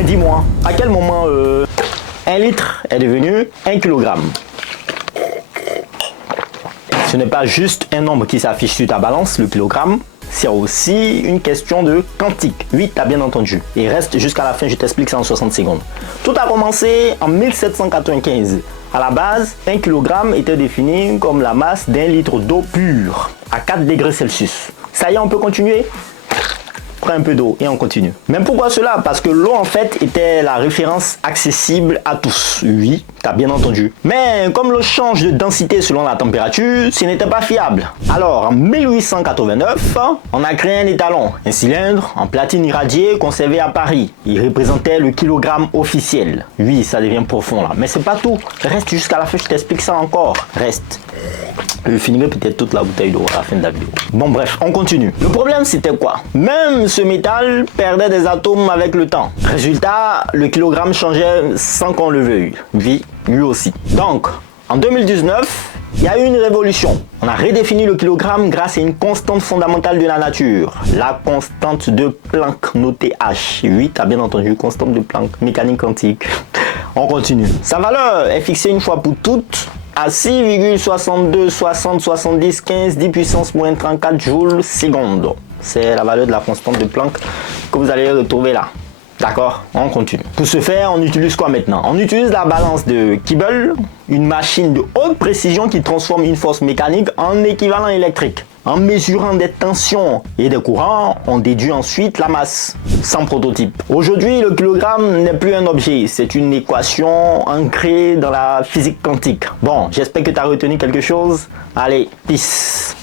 Mais dis-moi, à quel moment 1 litre est devenu 1 kilogramme? Ce n'est pas juste un nombre qui s'affiche sur ta balance, le kilogramme, c'est aussi une question de quantique. Oui, tu as bien entendu. Et reste jusqu'à la fin, je t'explique ça en 60 secondes. Tout a commencé en 1795. À la base, 1 kg était défini comme la masse d'1 litre d'eau pure à 4 degrés Celsius. Ça y est, on peut continuer? Prends un peu d'eau et on continue. Mais pourquoi cela? Parce que l'eau en fait était la référence accessible à tous. Oui, t'as bien entendu. Mais comme l'eau change de densité selon la température, ce n'était pas fiable. Alors en 1889, on a créé un étalon, un cylindre en platine irradiée conservé à Paris. Il représentait le kilogramme officiel. Oui, ça devient profond là. Mais c'est pas tout. Reste jusqu'à la fin, je t'explique ça encore. Reste. Je finirai peut-être toute la bouteille d'eau à la fin de la vidéo. Bon bref, on continue. Le problème c'était quoi? Même ce métal perdait des atomes avec le temps. Résultat, le kilogramme changeait sans qu'on le veuille. Oui, lui aussi. Donc, en 2019, il y a eu une révolution. On a redéfini le kilogramme grâce à une constante fondamentale de la nature. La constante de Planck, notée H. Oui, tu as bien entendu, constante de Planck, mécanique quantique. On continue. Sa valeur est fixée une fois pour toutes à 6,62 60 70 15 10 puissance moins 34 joules seconde. C'est la valeur de la constante de Planck que vous allez retrouver là. D'accord, on continue. Pour ce faire, on utilise quoi maintenant? On utilise la balance de Kibble, une machine de haute précision qui transforme une force mécanique en équivalent électrique. En mesurant des tensions et des courants, on déduit ensuite la masse, sans prototype. Aujourd'hui, le kilogramme n'est plus un objet, c'est une équation ancrée dans la physique quantique. Bon, j'espère que tu as retenu quelque chose. Allez, peace.